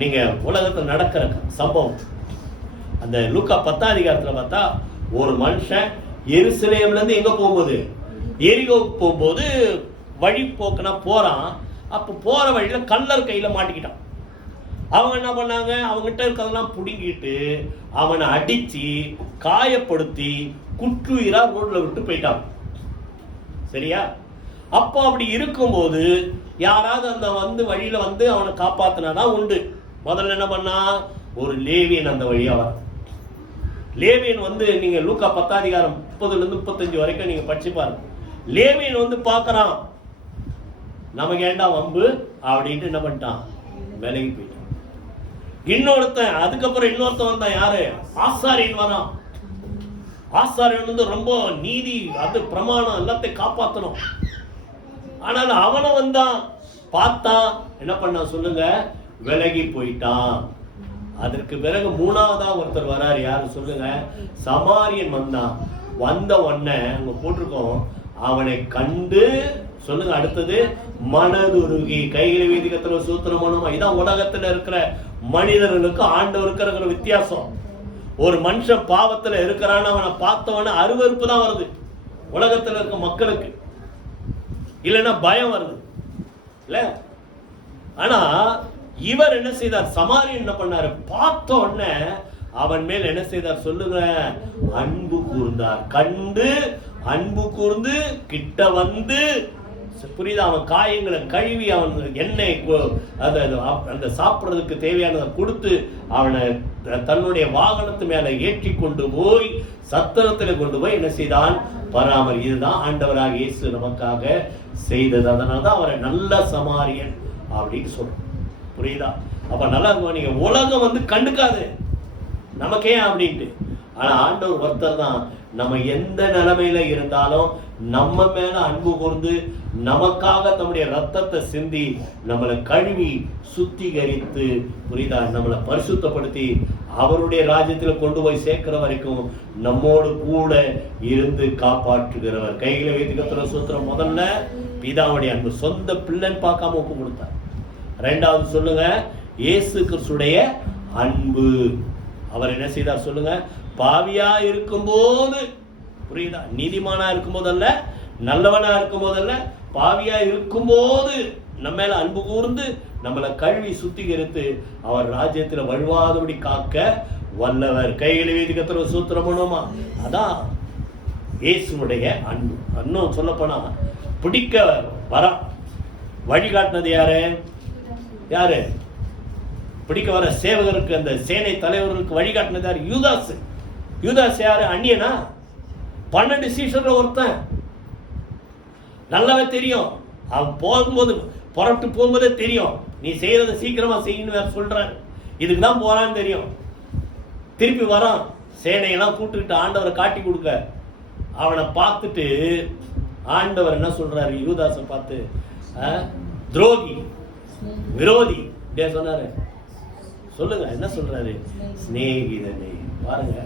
நீங்க உலகத்துல நடக்கிற சம்பவம், அந்த லூக்கா 10ஆம் அதிகாரத்துல பார்த்தா, ஒரு மனுஷன் எருசலேம்ல இருந்து எங்க போகும்போது, எரிகோவுக்கு போகும்போது வழி போக்குனா போறான். அப்ப போற வழியில கல்லர் கையில மாட்டிக்கிட்டான். அவங்க என்ன பண்ணாங்க, அவங்ககிட்ட இருக்கிறதெல்லாம் புடுங்கிட்டு அவனை அடிச்சு காயப்படுத்தி குற்றுயிரா ரோட்ல விட்டு போயிட்டாங்க. சரியா? அப்போ அப்படி இருக்கும்போது யாராவது அந்த வழியில அவனை காப்பாத்தினாதான் உண்டு. முதல்ல என்ன பண்ணா, ஒரு லேவியன் அந்த வழியா வர. லேவியன் நீங்க லூக்கா 10ஆம் அதிகாரம் 30-35 வரைக்கும் நீங்க படிச்சு பாருங்க. லேவியன் பாக்குறான், நமக்கு ஏண்டா வம்பு அப்படின்ட்டு என்ன பண்ணிட்டான், விலகி போயிட்டான். இன்னொருத்தன், அதுக்கப்புறம் இன்னொருத்தன் வந்தான். யாரு? ஆசாரியன் வந்தான். ஆசாரியன் வந்து ரொம்ப நீதி, அது பிரமாணம் எல்லாத்தையும் காப்பாற்றணும். ஆனால் அவனை வந்தான், பார்த்தான், என்ன பண்ண சொல்லுங்க, விலகி போயிட்டான். அதற்கு பிறகு மூணாவதா ஒருத்தர் வராரு. யாரு சொல்லுங்க? சமாரியன் வந்தான். வந்த உடனே அங்க போட்டிருக்கோம், அவனை கண்டு சொல்லுங்க, அடுத்தது மனதுருகி. கைகளை வேதிக்கத்துல சூத்திரம் பண்ணுமா. இதான் உலகத்துல இருக்கிற மனிதர்களுக்கு ஆண்டவருக்கு இருக்கிற வித்தியாசம். ஒரு மனுஷன் பாவத்துல இருக்கிறான்னு அவனை பார்த்தவன அருவருப்பு தான் வருது உலகத்துல இருக்க மக்களுக்கு, இல்லைன்னா பயம் வருது இல்ல. ஆனா இவர் என்ன செய்தார்? சமாரியன் என்ன பண்ணாரு? பார்த்த உடனே அவன் மேல் என்ன செய்தார் சொல்லுங்க? அன்பு கூர்ந்தார். கண்டு அன்பு கூர்ந்து கிட்ட வந்து, புரியுதா, அவன் காயங்களை கழுவி அவன் எண்ணெய் அந்த சாப்பிட்றதுக்கு தேவையானதை கொடுத்து அவனை தன்னுடைய வாகனத்து மேல ஏற்றி கொண்டு போய் சத்திரத்தில் கொண்டு போய் என்ன செய்தான்? பராமரி. இதுதான் ஆண்டவராக இயேசு நமக்காக செய்தது. அதனாலதான் அவரை நல்ல சமாரியன் அப்படின்னு சொல்றோம். புரியுதா? அப்ப நல்லா இருக்கும். நீங்க உலகம் வந்து கண்டுக்காது நமக்கே அப்படின்ட்டு. ஆனா ஆண்டவர் ஒருத்தர் தான் நம்ம எந்த நிலைமையில இருந்தாலும் நம்ம மேல அன்பு கூர்ந்து நமக்காக தம்முடைய ரத்தத்தை சிந்தி நம்மளை கழுவி சுத்திகரித்து, புரியுதா, நம்மளை பரிசுத்தப்படுத்தி அவருடைய ராஜ்யத்துல கொண்டு போய் சேர்க்கிற வரைக்கும் நம்மோடு கூட இருந்து காப்பாற்றுகிறவர். கைகளை வைத்து கத்துற சூத்திரம். முதல்ல பிதாவுடைய அன்பு, சொந்த பிள்ளைன்னு பார்க்காம ஒப்பு கொடுத்தார். ரெண்டாவது சொல்லுங்க, இயேசு கிறிஸ்துடைய அன்பு. அவர் என்ன செய்தார் சொல்லுங்க? பாவியா இருக்கும்போது, புரியுதா, நீதிமானா இருக்கும்போது அல்ல, நல்லவனா இருக்கும்போது அல்ல, பாவியா இருக்கும்போது நம்ம மேல அன்பு கூர்ந்து நம்மளை கழுவி சுத்திகரித்து அவர் ராஜ்யத்தில் வழுவாதபடி காக்க வல்லவர். கைகளை வைத்து கத்துற சூத்திரம் பண்ணுமா. அதான் இயேசுடைய அன்பு. இன்னும் சொல்ல போனா பிடிக்க வர வழிகாட்டினது யாரு? யாரு? பிடிக்க வர சேவகருக்கு, அந்த சேனை தலைவர்களுக்கு வழிகாட்டினது யாரு? யூதாஸ். யூதாஸ் யாரு? அந்நியனா? 12 சீஷர்ல ஒருத்தன். நல்லாவே தெரியும். அவன் போகும்போது புறப்பட்டு போகும்போதே தெரியும், நீ செய்யறத சீக்கிரமா செய்யணும் வேற சொல்றாரு. இதுக்கு தான் போறான்னு தெரியும். திருப்பி வரான், சேனையெல்லாம் கூட்டுக்கிட்டு ஆண்டவரை காட்டி கொடுக்க. அவனை பார்த்துட்டு ஆண்டவர் என்ன சொல்றாரு? யூதாஸை பார்த்து, துரோகி, விரோதி சொன்னாரு. சொல்லுங்க, என்ன சொல்றாரு? சிநேகிதனே. பாருங்க,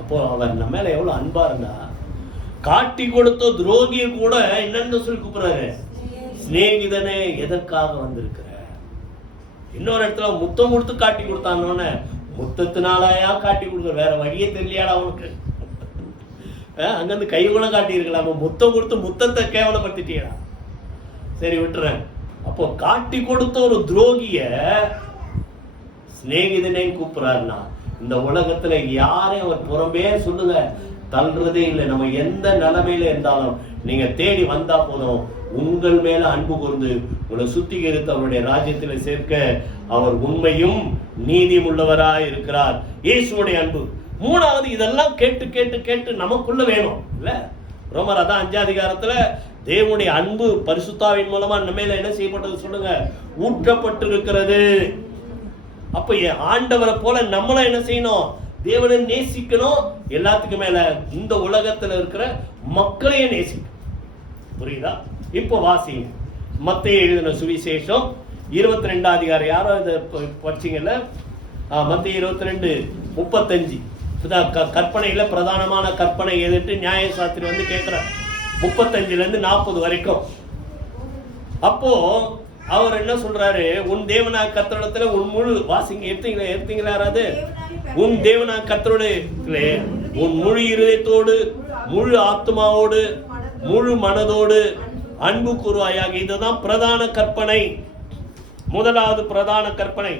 அப்போ அவர் நம்ம மேல எவ்வளவு அன்பா இருந்தா, காட்டி கொடுத்த துரோகியை கூட என்னன்னு சொல்லி கூப்பிடுறாரு? சிநேகிதனே, எதற்காக வந்திருக்கிற? இன்னொரு இடத்துல முத்தம் கொடுத்து காட்டி கொடுத்தான்னு, முத்தத்தினாலயா காட்டி கொடுக்க, வேற வழியே தெரியலையாடா அவனுக்கு? அங்கிருந்து கை கூட காட்டி இருக்கலாம, முத்தம் கொடுத்து முத்தத்தை கேவலப்படுத்திட்டியா? சரி விட்டுறேன். அப்போ காட்டி கொடுத்த ஒரு துரோகிய சிநேகிதனே கூப்பிடுறாருன்னா, இந்த உலகத்துல யாரையும் அவர் புறம்பே சொல்லுங்க தள்ளுறதே இல்லை. நம்ம எந்த நிலைமையில இருந்தாலும் நீங்க தேடி வந்தா போதும், உங்கள் மேல அன்பு கூர்ந்து உங்களை சுத்திகரித்து அவருடைய ராஜ்யத்தில் சேர்க்க அவர் உண்மையும் நீதியும் உள்ளவராய் இருக்கிறார். இயேசுடைய அன்பு. மூணாவது, இதெல்லாம் கேட்டு கேட்டு கேட்டு நமக்குள்ள வேணும் இல்ல. ரோமர் அதான் 5ஆம் அதிகாரத்துல தேவனுடைய அன்பு பரிசுத்தாவின் மூலமா நம்ம மேல என்ன செய்யப்பட்டது சொல்லுங்க? ஊற்றப்பட்டு இருக்கிறது. அப்ப ஆண்டவரை போல நம்மளும் என்ன செய்யணும்? தேவனை நேசிக்கணும். எல்லாத்துக்கும் மேல இந்த உலகத்துல இருக்கிற மக்களையும் நேசிக்கணும். புரியுதா? இப்போ வாசி மத்தேயு எழுதின சுவிசேஷம் 22ஆம் அதிகாரம். யாரோ இதை படிச்சீங்கல்ல? மத்தேயு 22:35. கற்பனையில பிரதானமான கற்பனை எதிர்த்து நியாயசாஸ்திரி வந்து கேட்கிறார் 35 40 வரைக்கும். அப்போ அவர் என்ன சொல்றாரு? உன் தேவனா கர்த்தரிடத்துல உன் முழு, வாசிங்க, எடுத்தீங்களா யாராவது? உன் தேவனா கர்த்தரோட உன் முழு இருதயத்தோடு, முழு ஆத்மாவோடு, முழு மனதோடு அன்பு கூறுவாயாக. இதுதான் பிரதான கற்பனை. முதலாவது பிரதான கற்பனை.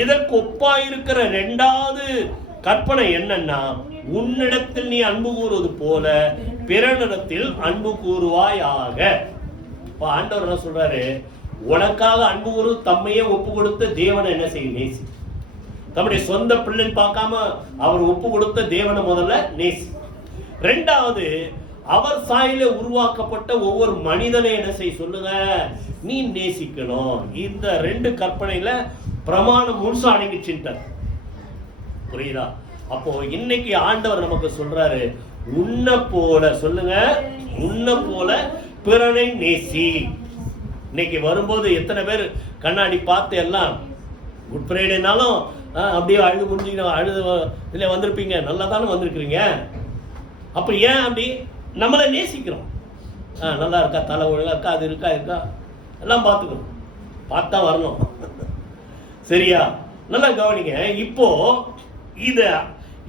இதற்கு ஒப்பாயிருக்கிற இரண்டாவது கற்பனை என்னன்னா, உன்னிடத்தில் நீ அன்பு கூறுவது போல பிறனிடத்தில் அன்பு கூறுவாயாக. ஆண்டவர் என்ன சொல்றாரு? உனக்காக அன்பு கூறு, தம்மையே ஒப்பு கொடுத்த தேவனை என்ன செய்ய நேசி. தம்முடைய சொந்த பிள்ளைன்னு பார்க்காம அவர் ஒப்பு கொடுத்த தேவனை முதல்ல நேசி. ரெண்டாவது, அவர் சாயில உருவாக்கப்பட்ட ஒவ்வொரு மனிதனை என்ன செய்ய சொல்லுங்க? நீ நேசிக்கணும். இந்த 2 கற்பனையில பிரமாணம் முழுசா அடங்கிச்சுட்டார். புரியுதா? அப்போ இன்னைக்கு ஆண்டவர் நமக்கு சொல்றாரு, உன்னை போல, சொல்லுங்க, உன்னை போல பிறனை நேசி. இன்னைக்கு வரும்போது எத்தனை பேர் கண்ணாடி பார்த்து எல்லாம் குட் ஃப்ரைடேனாலும் அப்படியே அழுது முடிஞ்சுக்கணும், அழுது இதில் வந்திருப்பீங்க, நல்லா தானே வந்திருக்கிறீங்க. அப்போ ஏன் அப்படி நம்மளை நேசிக்கிறோம்? நல்லா இருக்கா, தலை ஒழுங்கா இருக்கா, அது இருக்கா இருக்கா எல்லாம் பார்த்துக்கணும், பார்த்தா வரணும். சரியா? நல்லா கவனிங்க. இப்போ இத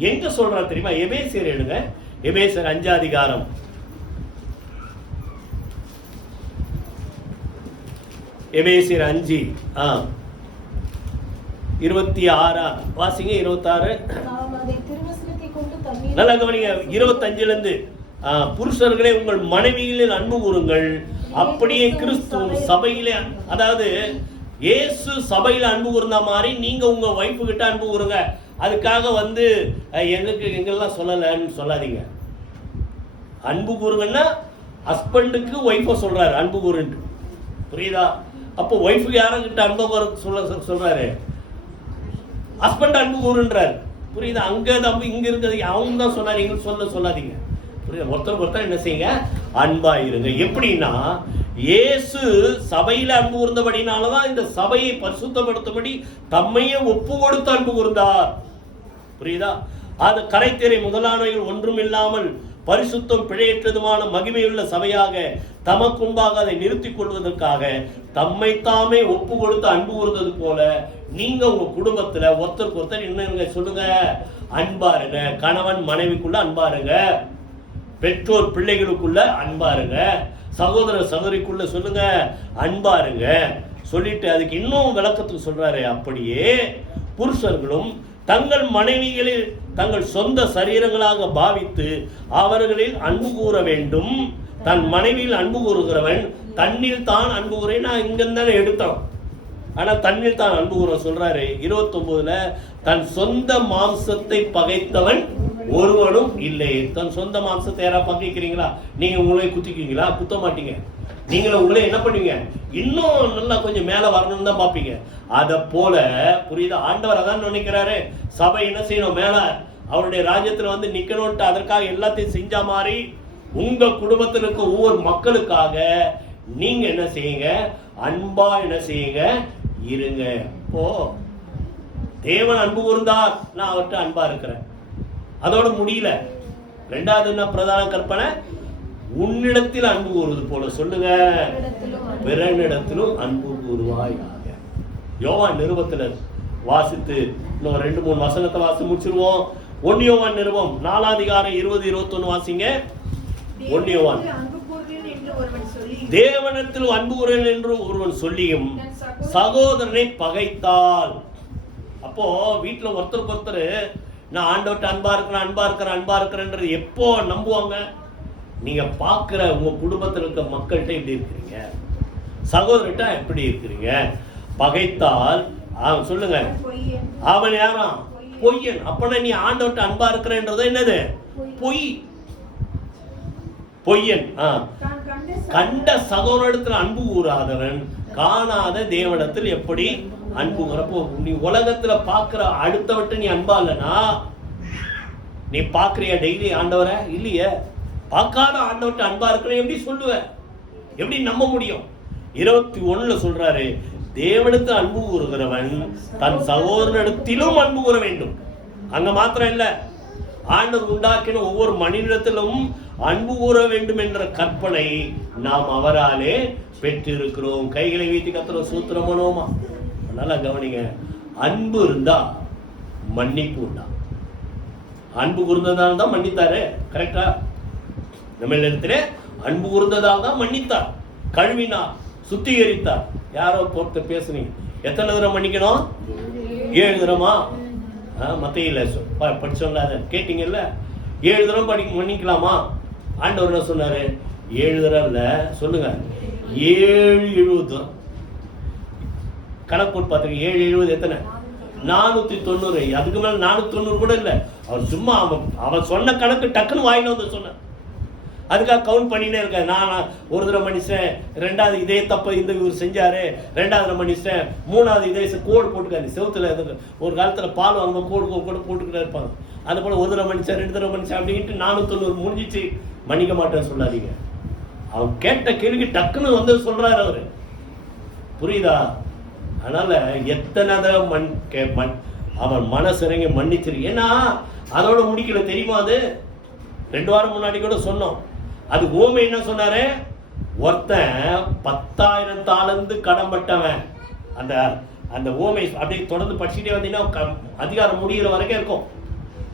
எங்க சொல்றா தெரியுமா? எபேசியர் எழுங்க, எபேசியர் 5 அதிகாரம். எபேசியர் 5 26 வாசிங்க. 26 நல்லா கவனிங்க. 25 இருந்து புருஷர்களே உங்கள் மனைவிகளில் அன்பு கூறுங்கள், அப்படியே கிறிஸ்து சபையிலே, அதாவது இயேசு சபையில அன்பு கூர்ந்த மாதிரி நீங்க உங்க வைஃபு கிட்ட அன்பு கூறுங்க. அதுக்காக வந்து எங்கெல்லாம் சொல்லலன்னு சொல்லாதீங்க. அன்பு கூறுங்கன்னா ஹஸ்பண்டுக்கு ஒய்ஃபை சொல்றாரு அன்பு கூறுன்ட்டு. புரியுதா? அப்போ ஒய்ஃபுக்கு யாருக்கிட்ட அன்பு சொல்றாரு? ஹஸ்பண்ட் அன்பு கூறுன்றாரு. புரியுதா? அங்க தம்பு இங்க இருக்கிறது அவங்க தான் சொன்னாரு, எங்க சொல்லாதீங்க. புரியுதா? ஒருத்தர் என்ன செய்யுங்க, அன்பா இருங்க. எப்படின்னா இயேசு சபையில அன்பு கூர்ந்தபடினாலதான் இந்த சபையை பரிசுத்தப்படுத்தபடி தம்மையே ஒப்பு கொடுத்து அன்பு கூர்ந்தார். புரியுதா? அது கரைத்திரை முதலானவைகள் ஒன்றும் இல்லாமல் பரிசுத்தம் பிழையற்றதுமான மகிமையுள்ள சபையாக தமக்குன்பாக அதை நிறுத்திக் கொள்வதற்காக தம்மை தாமே ஒப்பு கொடுத்து அன்பு கூர்ந்தது போல நீங்க உங்க குடும்பத்துல ஒருத்தருக்கு ஒருத்தர் என்ன சொல்லுங்க, அன்பா இருங்க. கணவன் மனைவிக்குள்ள அன்பா இருங்க, பெற்றோர் பிள்ளைகளுக்குள்ள அன்பா இருங்க, சகோதர சகோதரிக்குள்ள சொல்லுங்க அன்பா இருங்க. சொல்லிட்டு அதுக்கு இன்னும் விளக்கத்துக்கு சொல்றாரு, அப்படியே புருஷர்களும் தங்கள் மனைவிகளில் தங்கள் சொந்த சரீரங்களாக பாவித்து அவர்களில் அன்பு கூற வேண்டும். தன் மனைவியில் அன்பு கூறுகிறவன் தன்னில் தான் அன்பு கூற. நான் இங்கிருந்தானே எடுத்தோம், ஆனா தன்னில் தான் அன்பு கூற சொல்றாரு. 29ல தன் சொந்த மாம்சத்தை பகைத்தவன் ஒருவனும் இல்லை. தன் சொந்த மாம்சத்தை யாரா பகைக்கிறீங்களா? நீங்க உங்களை குத்திக்குவீங்களா? குத்த மாட்டீங்க. நீங்களும் உங்களே என்ன பண்ணுவீங்க, இன்னும் நல்லா கொஞ்சம் மேல வரணும்னு தான் பார்ப்பீங்க. அதை போல புரியுதா? ஆண்டவர் அதான் நினைக்கிறாரு, சபை என்ன செய்யணும், மேல அவருடைய ராஜ்யத்துல வந்து நிக்கணும்ட்டு அதற்காக எல்லாத்தையும் செஞ்ச மாதிரி உங்க குடும்பத்தில் இருக்க ஒவ்வொரு மக்களுக்காக நீங்க என்ன செய்யுங்க, அன்பா என்ன செய்யுங்க, இருங்க. இப்போ தேவன் அன்பு கூர்ந்தார், நான் அவர்கிட்ட அன்பா இருக்கிறேன். அதோட முடியல. ரெண்டாவது என்ன பிரதான கற்பனை, உன்னிடத்தில் அன்பு கூறுவது போல சொல்லுங்க, பிறனிடத்திலும் அன்பு கூறுவாயாக. யோவான் நிருபத்துல வாசித்து இன்னும் 2-3 வசனத்தை வாசித்து முடிச்சிருவோம். 1 யோவான் நிருபம் 4 அதிகாரம் 20-21 வாசிங்க. 1 யோவான். தேவனிடத்தில் அன்பு கூறுவேன் என்று ஒருவன் சொல்லியும் சகோதரனை பகைத்தால். அப்போ வீட்டுல ஒருத்தருக்கு ஒருத்தர் நான் ஆண்டவர்கிட்ட அன்பா இருக்கிறேன்றது எப்போ நம்புவாங்க? நீங்க பாக்குற உங்க குடும்பத்தில் இருக்க மக்கள்கிட்ட எப்படி இருக்கிறீங்க, சகோதரர்கிட்ட எப்படி இருக்கிறீங்க. பகைத்தால் சொல்லுங்க, அவன் யாரா? பொய்யன். அப்பனா நீ ஆண்டவர்கிட்ட அன்பா இருக்கிறேன்றது என்னது? பொய், பொய்யன். கண்ட சகோதரத்தில் அன்பு கூறாதவன் காணாத தேவனிடத்தில் எப்படி அன்பு கூறப்போ? நீ உலகத்துல பாக்குற அடுத்தவட்ட நீ அன்பா இல்லைனா நீ பாக்குறியா டெய்லி ஆண்டவரை? இல்லையே. பார்க்காத ஆண்டவர்கிட்ட அன்பா இருக்கிற எப்படி சொல்லுவ, எப்படி நம்ப முடியும்? 21ல சொல்றாரு, தேவனிடத்தில் அன்பு கூறுகிறவன் தன் சகோதரனிடத்திலும் அன்பு கூற வேண்டும். அங்க மாத்திரம் இல்ல, ஆண்டவர் உண்டாக்கின ஒவ்வொரு மனிதனிடத்திலும் அன்பு கூற வேண்டும் என்ற கற்பனை நாம் அவராலே பெற்றிருக்கிறோம். கைகளை வைத்து கத்துறோம், சூத்திரம் பண்ணுவோமா? நல்லா கவனிங்க. அன்பு இருந்தா மன்னிப்பு உண்டா. அன்பு கூர்ந்ததால் தான் மன்னித்தாரு. கரெக்டா? நம்ம இடத்துல அன்பு கூர்ந்ததால் தான் மன்னித்தார், கழுவினார், சுத்திகரித்தார். யாரோ பொறுத்த பேசுனீங்க, எத்தனை தடவை மன்னிக்கணும்? 7 தடமா? மத்தையில படிச்சோம்ல, அதை கேட்டீங்கல்ல. 7 தடவை மன்னிக்கலாமா? ஆண்டவர் என்ன சொன்னாரு? 7 தடவை இல்ல, சொல்லுங்க 770. கணக்கு போட்டு பார்த்துங்க. 770 எத்தனை? 490. அதுக்கு மேல 490 கூட இல்ல. அவர் சும்மா அவன் சொன்ன கணக்கு டக்குன்னு வாயில வந்து சொன்ன. அதுக்காக கவுண்ட் பண்ணினே இருக்கேன். நான் ஒரு தடவை மன்னிச்சேன், ரெண்டாவது இதே தப்ப இந்த இவர் செஞ்சாரு, ரெண்டாவது மன்னிச்சேன், மூணாவது இதே கோடு போட்டுக்காரு. செவத்துல ஒரு காலத்துல பால் வாங்க கோடு போட்டுக்கிட்டே இருப்பாங்க. அது போல ஒரு தடவை மன்னிச்சேன், 2 தடவை மன்னிச்சேன் அப்படின்ட்டு 490 முடிஞ்சிச்சு. மன்னிக்க மாட்டேன்னு சொல்லாதீங்க. அவன் கேட்ட கேள்வி டக்குன்னு வந்து சொல்றாரு அவரு. புரியுதா? அதனால எத்தனை தடவை அவன் மனசிறங்கி மன்னிச்சிரு. ஏன்னா அதோட முடிக்கல தெரியுமா? அது 2 வாரம் முன்னாடி கூட சொன்னோம். அது ஓமை என்ன சொன்னாரு? ஒருத்தன் 10,000 தாலந்து கடன்பட்டவன். அந்த அந்த ஓமை அப்படியே தொடர்ந்து படிச்சுட்டே வந்தீங்கன்னா அதிகாரம் முடிகிற வரைக்கும் இருக்கும்.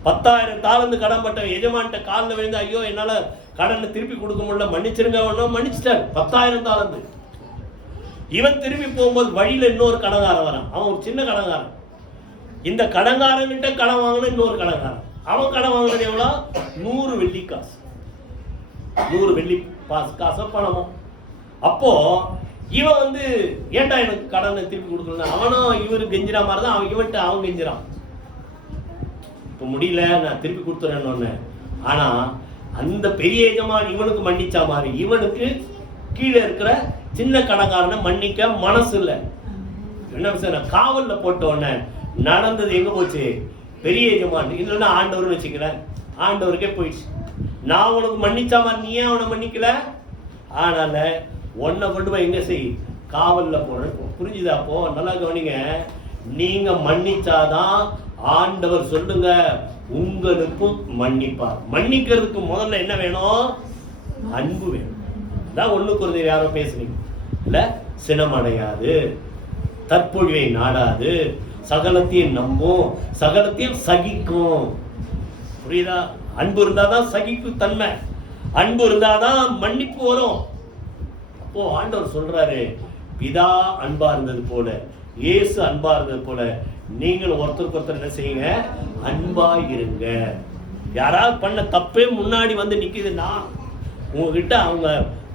10,000 தாலந்து கடன்பட்டவன் எஜமான்ட்ட காலில் விழுந்து, ஐயோ என்னால கடனை திருப்பி கொடுக்க முடியல, மன்னிச்சிருங்க. மன்னிச்சிட்டார் 10,000 தாலந்து. இவன் திரும்பி போகும்போது வழியில இன்னொரு கடங்காரன் வரான். அவன் ஒரு சின்ன கடங்காரன். இந்த கடங்காரன் கிட்ட கடன் வாங்கின இன்னொரு கடங்காரன். அவன் கடன் வாங்கினது எவ்வளோ? 100 வெள்ளி காசு. 100 வெள்ளி காசு பணமும். அப்போ இவன் வந்து ஏன்டா எனக்கு கடனை திருப்பி கொடுக்கல, அவனும் இவரு கெஞ்சிரா மாதிரி தான் அவன் கெஞ்சிரான். இப்போ முடியல, நான் திருப்பி கொடுத்துறேன்னு. ஆனா அந்த பெரிய எஜமான் இவனுக்கு மன்னிச்சா மாதிரி இவனுக்கு கீழே இருக்கிற சின்ன கடங்காரனை மன்னிக்க மனசு இல்லை. என்ன விஷயம்? காவல்ல போட்ட உடனே நடந்தது எங்க போச்சு? பெரிய எஜமான் இல்லைன்னா ஆண்டவர்னு வச்சுக்கிறேன், ஆண்டவருக்கே போயிடுச்சு. நான் உனக்கு மன்னிச்சா மாதிரி நீ ஏன் அவனை மன்னிக்கல? அதனால உன்னை கொண்டு போய் எங்க செய்? காவல்ல போறேன். புரிஞ்சுதா? அப்போ நல்லா கவனிங்க. நீங்க மன்னிச்சாதான் ஆண்டவர் சொல்லுங்க உங்களுக்கு மன்னிப்பார். மன்னிக்கிறதுக்கு முதல்ல என்ன வேணும்? அன்பு வேணும். அதான் 1 கொரிந்தியர் யாரோ பேசுறீங்க இல்ல? சினமடையாது, தற்பொழிவை நாடாது, சகலத்தையும் நம்பும், சகலத்தையும் சகிக்கும். புரியுதா? அன்பு இருந்தாதான் சகிப்பு தன்மை, அன்பு இருந்தாதான் மன்னிப்பு வரும். அப்போ ஆண்டவர் சொல்றாரு, பிதா அன்பா இருந்தது போல, இயேசு அன்பா இருந்தது போல நீங்கள் ஒருத்தருக்கு ஒருத்தர் என்ன செய்யுங்க? அன்பா இருங்க. யாராவது பண்ண தப்பே முன்னாடி வந்து நிக்குதுன்னா உங்ககிட்ட அவங்க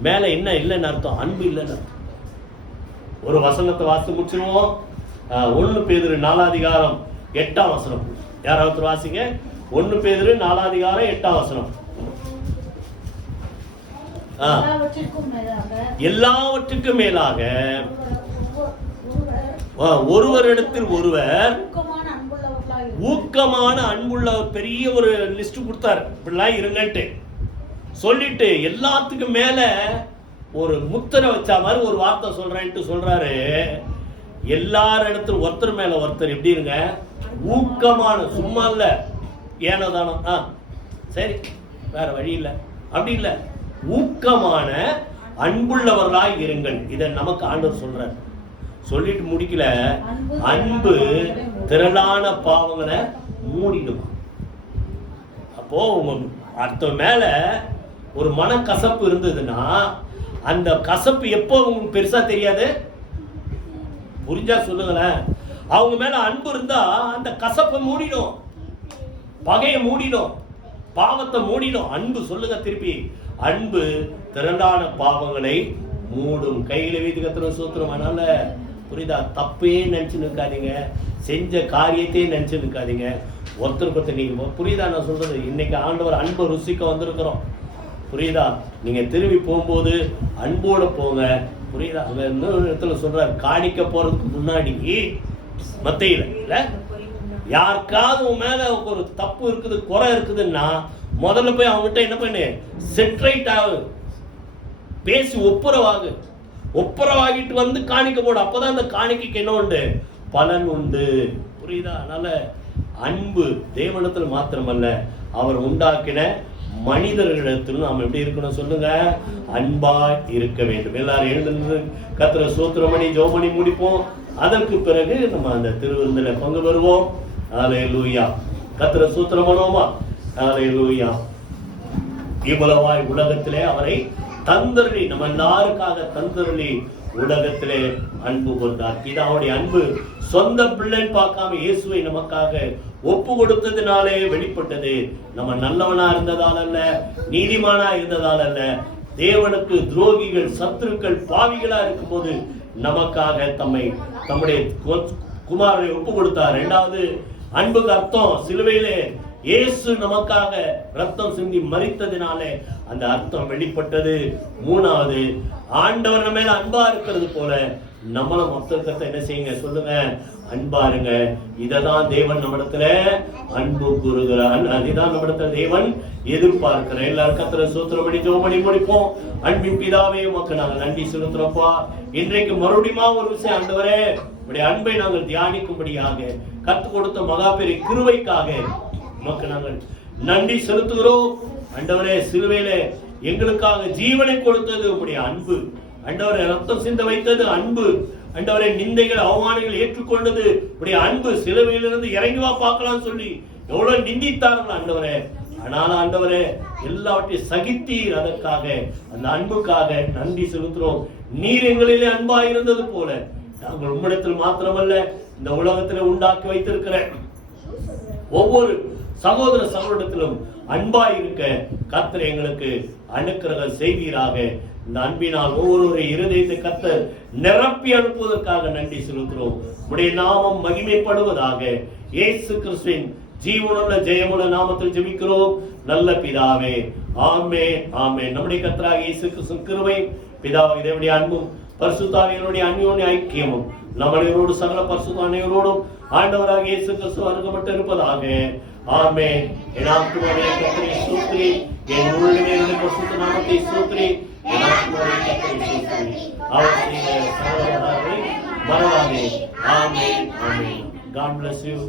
மேல என்ன இல்லைன்னு அர்த்தம்? அன்பு இல்லைன்னு அர்த்தம். ஒரு வசனத்தை வாசித்து முடிச்சிருவோம். 1 பேதுரு 4ஆம் அதிகாரம் 8ஆம் வசனம். யாராவது வாசிங்க. 1 பேதுரு 4ஆம் அதிகாரம் 8ஆம் வசனம். எல்லாவற்றுக்கும் மேலாக ஒருவரிடத்தில் ஒருவர் ஊக்கமான அன்புள்ள பெரிய ஒரு லிஸ்ட் கொடுத்தாரு. இப்படிலாம் இருங்கன்ட்டு சொல்லிட்டு எல்லாத்துக்கும் மேல ஒரு முத்திரை வச்ச மாதிரி ஒரு வார்த்தை சொல்றேன்ட்டு சொல்றாரு. எல்லாரிடத்திலும் ஒருத்தர் மேல ஒருத்தர் எப்படி இருங்க? ஊக்கமான. சும்மா இல்ல ஏனோதானோ சரி வேற வழி இல்லை அப்படி இல்லை, ஊக்கமான அன்புள்ளவர்களாய் இருங்கள். இதை நமக்கு ஆண்டவர் சொல்றார். சொல்லிட்டு முடிக்கல, அன்பு திரளான பாவங்களை மூடிடும். அப்போ உங்க அடுத்த மேல ஒரு மனக்கசப்பு இருந்ததுன்னா அந்த கசப்பு எப்போ உங்களுக்கு பெருசா தெரியாது? புரிஞ்சா சொல்லுங்களேன். அவங்க மேல அன்பு இருந்தா அந்த கசப்பை மூடிடும், பகையை மூடிடும், பாவத்தை மூடிடும். அன்பு சொல்லுங்க திருப்பி, அன்பு திரளான பாவங்களை மூடும். கையில வீட்டு கத்துற சூத்திரம். அதனால புரியுதா? தப்பே நினைச்சு நிற்காதீங்க, செஞ்ச காரியத்தையே நினைச்சு நிற்காதீங்க. ஒருத்தருக்கு ஒருத்தர் நீங்க புரியுதா நான் சொல்றது? இன்னைக்கு ஆண்டவர் அன்பை ருசிக்க வந்திருக்கிறோம். புரியுதா? நீங்க திரும்பி போகும்போது அன்போட போங்க. புரியுதா? அங்க இன்னொரு இடத்துல சொல்றாரு, காணிக்க போறதுக்கு முன்னாடி மத்தையில இல்ல, யாருக்காவது உன் மேல ஒரு தப்பு இருக்குது, குறை இருக்குதுன்னா முதல்ல போய் அவங்ககிட்ட என்ன பண்ணு? செட்ரைட் ஆகு, பேசி ஒப்புரவாகு. ஒப்புரவாகிட்டு வந்து காணிக்க போடு. அப்பதான் அந்த காணிக்கைக்கு என்ன உண்டு? பலன் உண்டு. புரியுதா? அதனால அன்பு தேவனிடத்தில் மாத்திரமல்ல, அவர் உண்டாக்கின மனிதர்களிடத்திலும் நாம் எப்படி இருக்கணும் சொல்லுங்க? அன்பா இருக்க வேண்டும். எல்லாரும் எழுந்து கர்த்தரை ஸ்தோத்திரமணி ஜெபமணி முடிப்போம். அதற்கு பிறகு நம்ம அந்த திருவிருந்தில பங்கு பெறுவோம். ஹல்லேலூயா. கர்த்தரை ஸ்தோத்திரம் பண்ணுவோமா? ஹல்லேலூயா. இவ்வளவாய் உலகத்திலே அவரை தந்தருளி, நம்ம எல்லாருக்காக தந்தருளி உலகத்திலே அன்பு கொண்டார். இது அவருடைய அன்பு. சொந்த பிள்ளைன்னு பார்க்காம இயேசுவை நமக்காக ஒப்பு கொடுத்ததுனாலே வெளிப்பட்டது. நம்ம நல்லவனா இருந்ததால் அல்ல, நீதிமானா இருந்ததால் அல்ல, தேவனுக்கு துரோகிகள், சத்துருக்கள், பாவிகளா இருக்கும் போது நமக்காக தம்முடைய குமாரனை ஒப்பு கொடுத்தார். இரண்டாவது அன்புக்கு அர்த்தம் சிலுவையிலே இயேசு நமக்காக ரத்தம் சிந்தி மரித்ததினாலே அந்த அர்த்தம் வெளிப்பட்டது. மூணாவது, ஆண்டவர் நம்ம மேல அன்பா இருக்கிறது போல நம்மளும் மொத்தத்தை என்ன செய்யுங்க சொல்லுங்க, அன்பா இருங்க. இததான் தேவன் நம்மிடத்துல அன்பு கூறுகிறார். அதுதான் நம்மிடத்துல தேவன் எதிர்பார்க்கிற. எல்லாரும் கர்த்தரை ஸ்தோத்திரம் பண்ணி ஜெபம் பண்ணி முடிப்போம். அன்பின் பிதாவே, உமக்கு நாங்கள் நன்றி செலுத்துறோம்ப்பா. இன்றைக்கு மறுபடியும் ஒரு விஷயம், ஆண்டவரே உடைய அன்பை நாங்கள் தியானிக்கும்படியாக கற்றுக் கொடுத்த மகா பெரிய கிருபைக்காக உமக்கு நாங்கள் நன்றி செலுத்துகிறோம். ஆண்டவரே, சிலுவையில எங்களுக்காக ஜீவனை கொடுத்தது உடைய அன்பு. ஆண்டவரே, ரத்தம் சிந்த வைத்தது அன்பு. ஆண்டவரே, நிந்தைகள் அவமானங்கள் ஏற்றுக்கொண்டது உடைய அன்பு. சிலுவையிலிருந்து இறங்கி வா பார்க்கலாம் சொல்லி எவ்வளவு நிந்தித்தார்கள் ஆண்டவரே. ஆனாலும் ஆண்டவரே, எல்லாவற்றையும் சகித்தீர். அதற்காக, அந்த அன்புக்காக நன்றி செலுத்துறோம். நீர் எங்களிலே அன்பா இருந்தது போல நாங்கள் உம்மிடத்தில் மாத்திரமல்ல, இந்த உலகத்தில் உண்டாக்கி வைத்திருக்கிற ஒவ்வொரு சகோதர சகோதரத்திலும் அன்பா இருக்க கர்த்தர் எங்களுக்கு அனுக்கிரகம் செய்வீராக. இந்த அன்பினால் ஒவ்வொரு இருதயத்தை கர்த்தர் நிரப்பி அனுப்புவதற்காக நன்றி செலுத்துகிறோம். உடைய நாமம் மகிமைப்படுவதாக. இயேசு கிறிஸ்துவின் ஜீவனுள்ள ஜெயமுள்ள நாமத்தில் ஜெபிக்கிறோம் நல்ல பிதாவே, ஆமென், ஆமென். நம்முடைய கர்த்தராகிய இயேசு கிறிஸ்துவின் கிருபை, பிதாவாகிய தேவனுடைய அன்பும் பரிசுத்த ஆவியானவருடைய அந்யோன்ய ஐக்கியமும் நம் அனைவரோடு சகல பரிசுத்த அனைவரோடும் ஆண்டவராகிய இயேசு கிறிஸ்து அருகப்பட்டு இருப்பதாக. ஆமென். என் ஆத்துமாவே கர்த்தரை ஸ்தோத்திரி, என் உள்ளமே என்னுடைய பரிசுத்த நாமத்தை ஸ்தோத்திரி. என் ஆத்துமாவே கர்த்தரை ஸ்தோத்திரி, அவர் செய்த சகல உபகாரங்களை மறவாதே. ஆமென், ஆமென். God bless you.